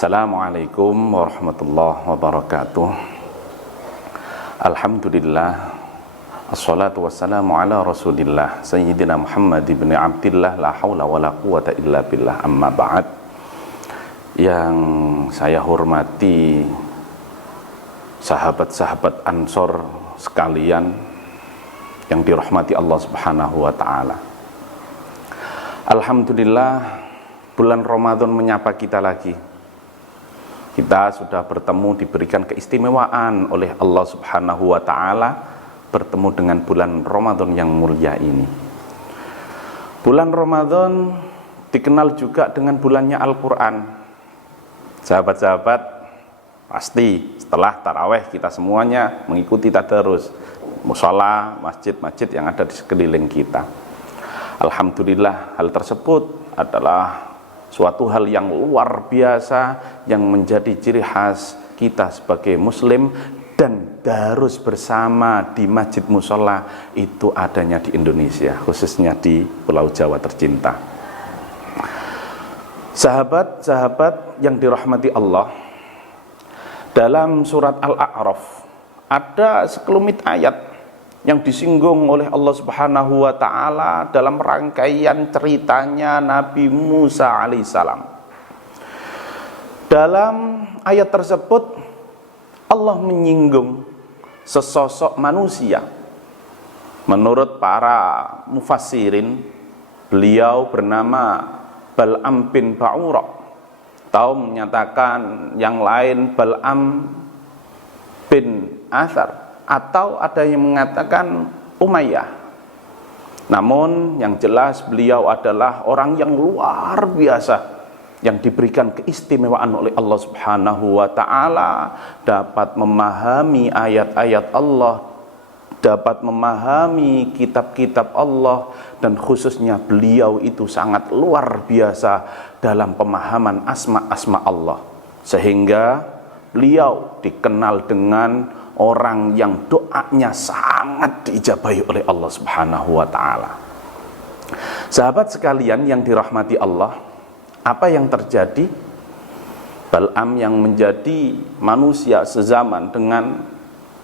Assalamualaikum warahmatullahi wabarakatuh. Alhamdulillah, assalatu wassalamu ala rasulillah Sayyidina Muhammad ibn Abdillah, la hawla wa la quwata illa billah, amma ba'd. Yang saya hormati sahabat-sahabat Ansor sekalian yang dirahmati Allah subhanahu wa ta'ala, alhamdulillah, bulan Ramadan menyapa kita lagi. Kita sudah bertemu, diberikan keistimewaan oleh Allah subhanahu wa ta'ala, bertemu dengan bulan Ramadan yang mulia ini. Bulan Ramadan dikenal juga dengan bulannya Al-Quran. Sahabat-sahabat, pasti setelah taraweh kita semuanya mengikuti tadarus mushola, masjid-masjid yang ada di sekeliling kita. Alhamdulillah, hal tersebut adalah suatu hal yang luar biasa yang menjadi ciri khas kita sebagai muslim, dan darus bersama di masjid mushola itu adanya di Indonesia, khususnya di Pulau Jawa tercinta. Sahabat-sahabat yang dirahmati Allah, dalam surat Al-A'raf ada sekelumit ayat yang disinggung oleh Allah subhanahu wa ta'ala dalam rangkaian ceritanya Nabi Musa alaihissalam. Dalam ayat tersebut Allah menyinggung sesosok manusia. Menurut para mufassirin, beliau bernama Bal'am bin Ba'ura, atau menyatakan yang lain Bal'am bin Athar, atau ada yang mengatakan Umayyah. Namun yang jelas beliau adalah orang yang luar biasa, yang diberikan keistimewaan oleh Allah subhanahu wa ta'ala, dapat memahami ayat-ayat Allah, dapat memahami kitab-kitab Allah, dan khususnya beliau itu sangat luar biasa dalam pemahaman asma-asma Allah, sehingga beliau dikenal dengan orang yang doanya sangat diijabahi oleh Allah subhanahu wa ta'ala. Sahabat sekalian yang dirahmati Allah, apa yang terjadi? Bal'am yang menjadi manusia sezaman dengan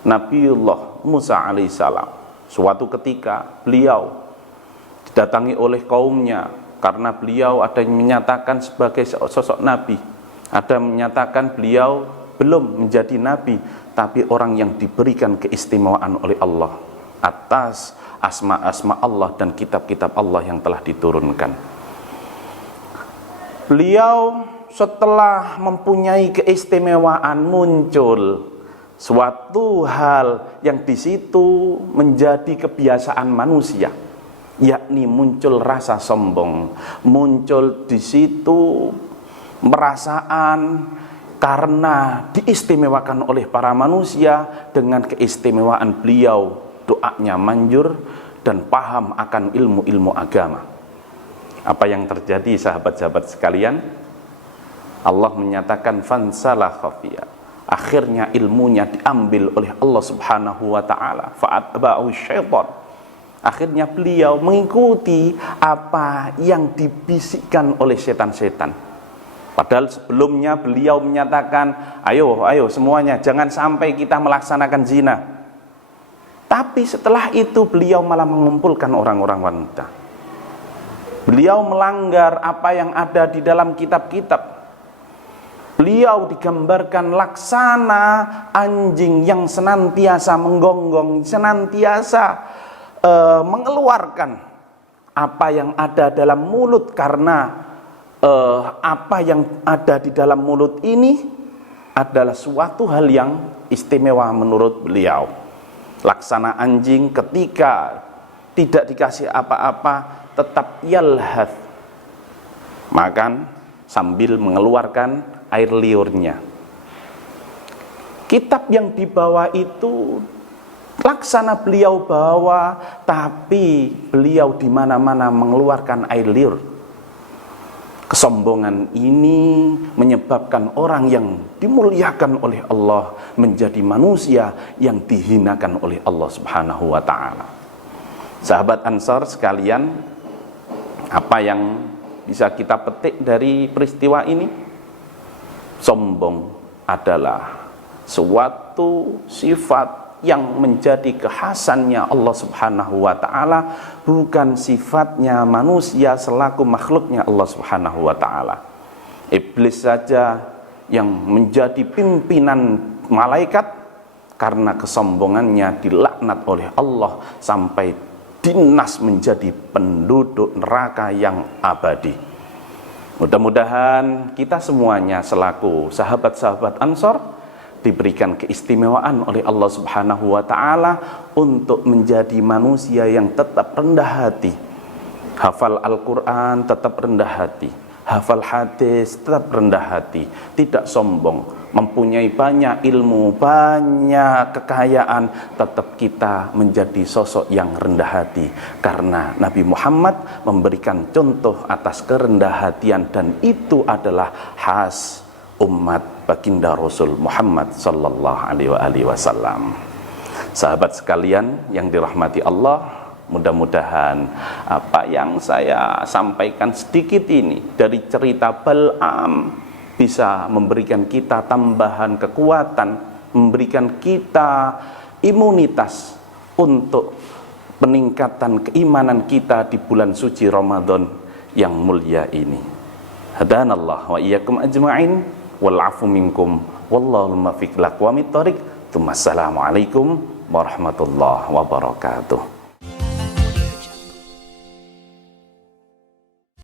Nabiullah Musa alaihissalam, suatu ketika beliau didatangi oleh kaumnya karena beliau ada yang menyatakan sebagai sosok nabi, ada yang menyatakan beliau belum menjadi nabi, tapi orang yang diberikan keistimewaan oleh Allah atas asma-asma Allah dan kitab-kitab Allah yang telah diturunkan. Beliau setelah mempunyai keistimewaan, muncul suatu hal yang di situ menjadi kebiasaan manusia, yakni muncul rasa sombong, muncul di situ perasaan karena diistimewakan oleh para manusia dengan keistimewaan beliau, doanya manjur dan paham akan ilmu-ilmu agama. Apa yang terjadi sahabat-sahabat sekalian? Allah menyatakan fansalakha fiha, akhirnya ilmunya diambil oleh Allah subhanahu wa ta'ala, fa'atba'u syaitan, akhirnya beliau mengikuti apa yang dibisikkan oleh setan-setan. Padahal sebelumnya beliau menyatakan, ayo semuanya, jangan sampai kita melaksanakan zina. Tapi setelah itu beliau malah mengumpulkan orang-orang wanita. Beliau melanggar apa yang ada di dalam kitab-kitab. Beliau digambarkan laksana anjing yang senantiasa menggonggong, senantiasa mengeluarkan apa yang ada dalam mulut, karena apa yang ada di dalam mulut ini adalah suatu hal yang istimewa menurut beliau. Laksana anjing ketika tidak dikasih apa-apa tetap yalhath, makan sambil mengeluarkan air liurnya. Kitab yang dibawa itu laksana beliau bawa, tapi beliau di mana-mana mengeluarkan air liur. Kesombongan ini menyebabkan orang yang dimuliakan oleh Allah menjadi manusia yang dihinakan oleh Allah subhanahu wa ta'ala. Sahabat Ansar sekalian, apa yang bisa kita petik dari peristiwa ini? sombong adalah suatu sifat yang menjadi kekhasannya Allah Subhanahu wa taala, bukan sifatnya manusia selaku makhluknya Allah Subhanahu wa taala. Iblis saja yang menjadi pimpinan malaikat karena kesombongannya dilaknat oleh Allah sampai dinas menjadi penduduk neraka yang abadi. Mudah-mudahan kita semuanya selaku sahabat-sahabat Ansor diberikan keistimewaan oleh Allah Subhanahu wa taala untuk menjadi manusia yang tetap rendah hati. Hafal Al-Qur'an tetap rendah hati, hafal hadis tetap rendah hati, tidak sombong, mempunyai banyak ilmu, banyak kekayaan, tetap kita menjadi sosok yang rendah hati, karena Nabi Muhammad memberikan contoh atas kerendah hatian, dan itu adalah khas umat baginda Rasul Muhammad sallallahu alaihi wasallam. Sahabat sekalian yang dirahmati Allah, mudah-mudahan apa yang saya sampaikan sedikit ini dari cerita Bal'am bisa memberikan kita tambahan kekuatan, memberikan kita imunitas untuk peningkatan keimanan kita di bulan suci Ramadan yang mulia ini. Hadanallah wa iyyakum ajma'in wal 'afu minkum wallahu muwaffiq ila aqwamit thoriq. Assalamualaikum warahmatullahi wabarakatuh.